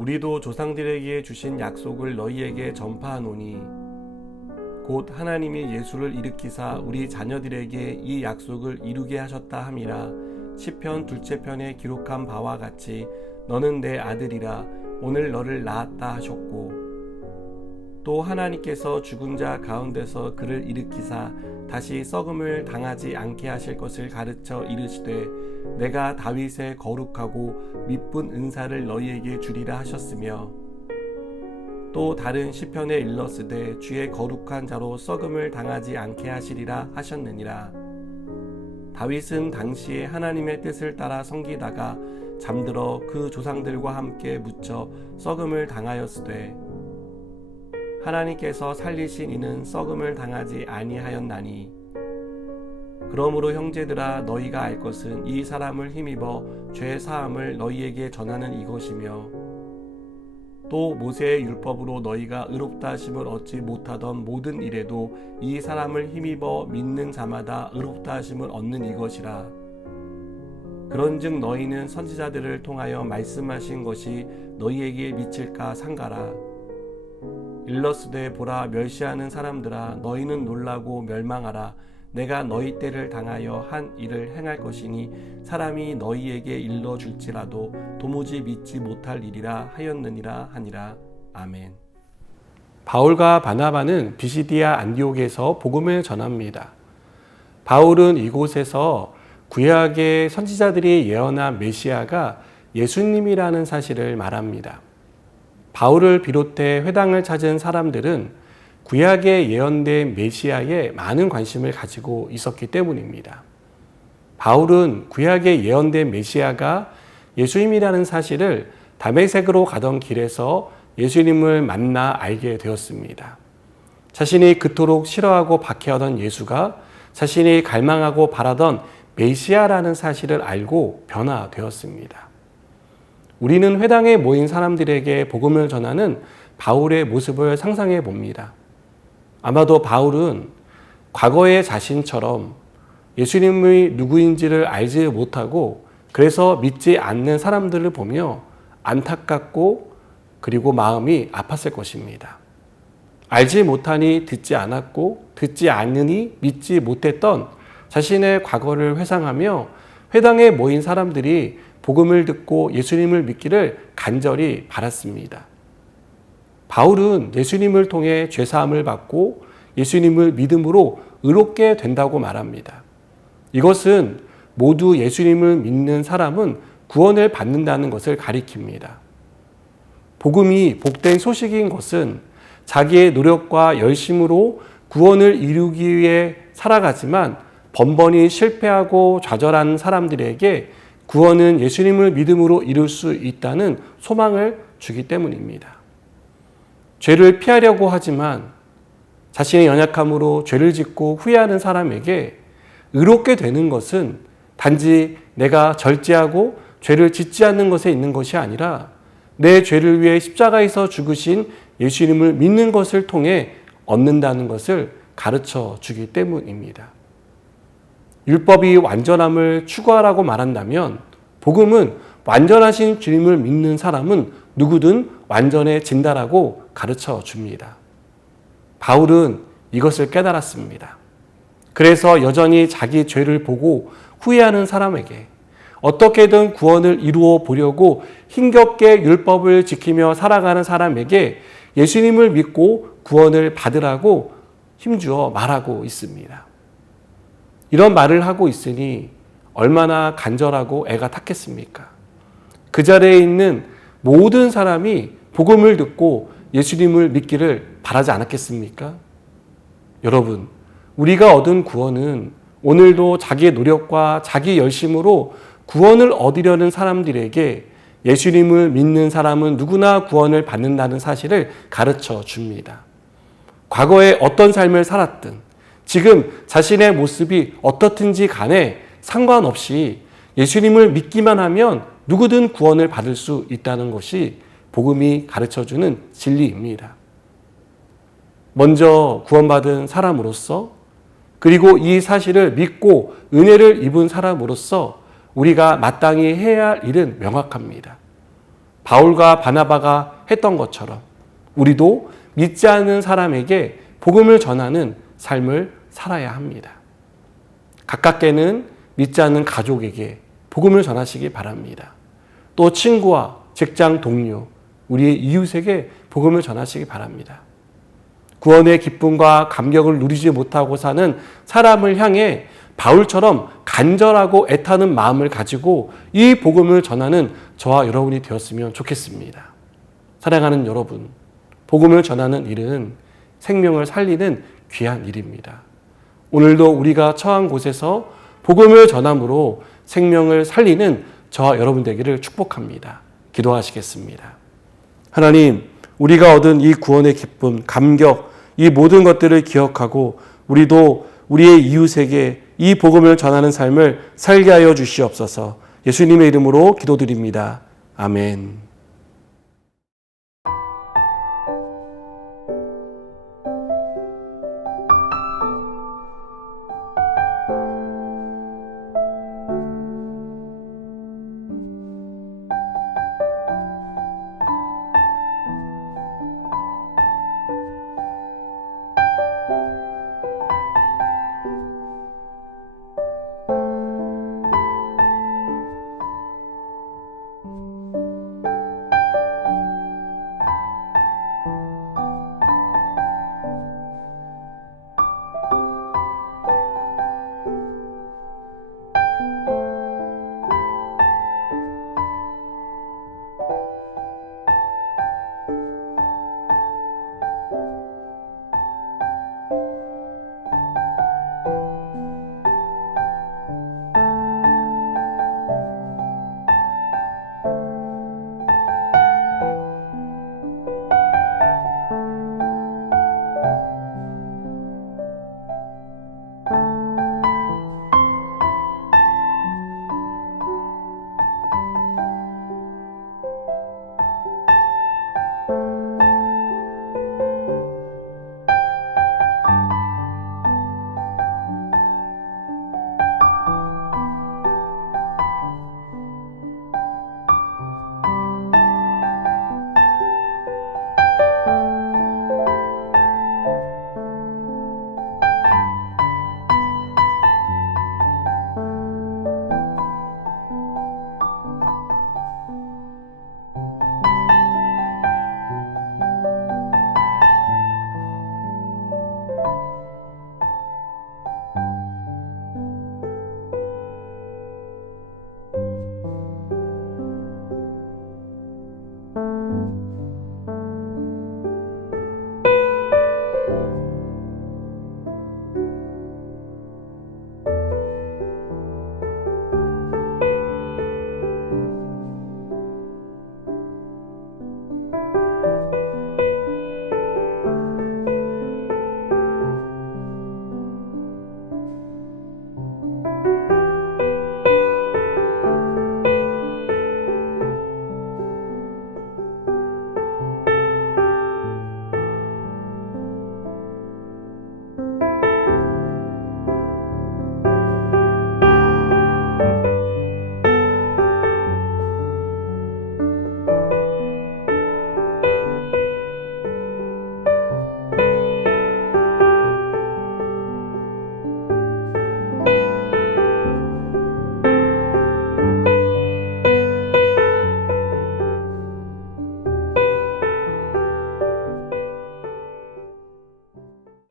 우리도 조상들에게 주신 약속을 너희에게 전파하노니 곧 하나님이 예수를 일으키사 우리 자녀들에게 이 약속을 이루게 하셨다 함이라. 시편 둘째 편에 기록한 바와 같이 너는 내 아들이라 오늘 너를 낳았다 하셨고, 또 하나님께서 죽은 자 가운데서 그를 일으키사 다시 썩음을 당하지 않게 하실 것을 가르쳐 이르시되 내가 다윗의 거룩하고 미쁜 은사를 너희에게 주리라 하셨으며, 또 다른 시편에 일렀으되 주의 거룩한 자로 썩음을 당하지 않게 하시리라 하셨느니라. 다윗은 당시에 하나님의 뜻을 따라 섬기다가 잠들어 그 조상들과 함께 묻혀 썩음을 당하였으되 하나님께서 살리신 이는 썩음을 당하지 아니하였나니, 그러므로 형제들아 너희가 알 것은 이 사람을 힘입어 죄 사함을 너희에게 전하는 이것이며, 또 모세의 율법으로 너희가 의롭다 하심을 얻지 못하던 모든 일에도 이 사람을 힘입어 믿는 자마다 의롭다 하심을 얻는 이것이라. 그런즉 너희는 선지자들을 통하여 말씀하신 것이 너희에게 미칠까 삼가라. 일러스되 보라, 멸시하는 사람들아 너희는 놀라고 멸망하라. 내가 너희 때를 당하여 한 일을 행할 것이니 사람이 너희에게 일러줄지라도 도무지 믿지 못할 일이라 하였느니라 하니라. 아멘. 바울과 바나바는 비시디아 안디옥에서 복음을 전합니다. 바울은 이곳에서 구약의 선지자들이 예언한 메시아가 예수님이라는 사실을 말합니다. 바울을 비롯해 회당을 찾은 사람들은 구약에 예언된 메시아에 많은 관심을 가지고 있었기 때문입니다. 바울은 구약에 예언된 메시아가 예수님이라는 사실을 다메섹으로 가던 길에서 예수님을 만나 알게 되었습니다. 자신이 그토록 싫어하고 박해하던 예수가 자신이 갈망하고 바라던 메시아라는 사실을 알고 변화되었습니다. 우리는 회당에 모인 사람들에게 복음을 전하는 바울의 모습을 상상해 봅니다. 아마도 바울은 과거의 자신처럼 예수님이 누구인지를 알지 못하고 그래서 믿지 않는 사람들을 보며 안타깝고 그리고 마음이 아팠을 것입니다. 알지 못하니 듣지 않았고 듣지 않으니 믿지 못했던 자신의 과거를 회상하며 회당에 모인 사람들이 복음을 듣고 예수님을 믿기를 간절히 바랐습니다. 바울은 예수님을 통해 죄사함을 받고 예수님을 믿음으로 의롭게 된다고 말합니다. 이것은 모두 예수님을 믿는 사람은 구원을 받는다는 것을 가리킵니다. 복음이 복된 소식인 것은 자기의 노력과 열심으로 구원을 이루기 위해 살아가지만 번번이 실패하고 좌절하는 사람들에게 구원은 예수님을 믿음으로 이룰 수 있다는 소망을 주기 때문입니다. 죄를 피하려고 하지만 자신의 연약함으로 죄를 짓고 후회하는 사람에게 의롭게 되는 것은 단지 내가 절제하고 죄를 짓지 않는 것에 있는 것이 아니라 내 죄를 위해 십자가에서 죽으신 예수님을 믿는 것을 통해 얻는다는 것을 가르쳐 주기 때문입니다. 율법이 완전함을 추구하라고 말한다면 복음은 완전하신 주님을 믿는 사람은 누구든 완전해진다라고 가르쳐 줍니다. 바울은 이것을 깨달았습니다. 그래서 여전히 자기 죄를 보고 후회하는 사람에게 어떻게든 구원을 이루어 보려고 힘겹게 율법을 지키며 살아가는 사람에게 예수님을 믿고 구원을 받으라고 힘주어 말하고 있습니다. 이런 말을 하고 있으니 얼마나 간절하고 애가 탔겠습니까? 그 자리에 있는 모든 사람이 복음을 듣고 예수님을 믿기를 바라지 않았겠습니까? 여러분, 우리가 얻은 구원은 오늘도 자기의 노력과 자기 열심으로 구원을 얻으려는 사람들에게 예수님을 믿는 사람은 누구나 구원을 받는다는 사실을 가르쳐 줍니다. 과거에 어떤 삶을 살았든 지금 자신의 모습이 어떻든지 간에 상관없이 예수님을 믿기만 하면 누구든 구원을 받을 수 있다는 것이 복음이 가르쳐주는 진리입니다. 먼저 구원받은 사람으로서 그리고 이 사실을 믿고 은혜를 입은 사람으로서 우리가 마땅히 해야 할 일은 명확합니다. 바울과 바나바가 했던 것처럼 우리도 믿지 않는 사람에게 복음을 전하는 삶을 살아야 합니다. 가깝게는 믿지 않는 가족에게 복음을 전하시기 바랍니다. 또 친구와 직장 동료, 우리의 이웃에게 복음을 전하시기 바랍니다. 구원의 기쁨과 감격을 누리지 못하고 사는 사람을 향해 바울처럼 간절하고 애타는 마음을 가지고 이 복음을 전하는 저와 여러분이 되었으면 좋겠습니다. 사랑하는 여러분, 복음을 전하는 일은 생명을 살리는 귀한 일입니다. 오늘도 우리가 처한 곳에서 복음을 전함으로 생명을 살리는 저와 여러분 되기를 축복합니다. 기도하시겠습니다. 하나님, 우리가 얻은 이 구원의 기쁨, 감격, 이 모든 것들을 기억하고 우리도 우리의 이웃에게 이 복음을 전하는 삶을 살게 하여 주시옵소서. 예수님의 이름으로 기도드립니다. 아멘.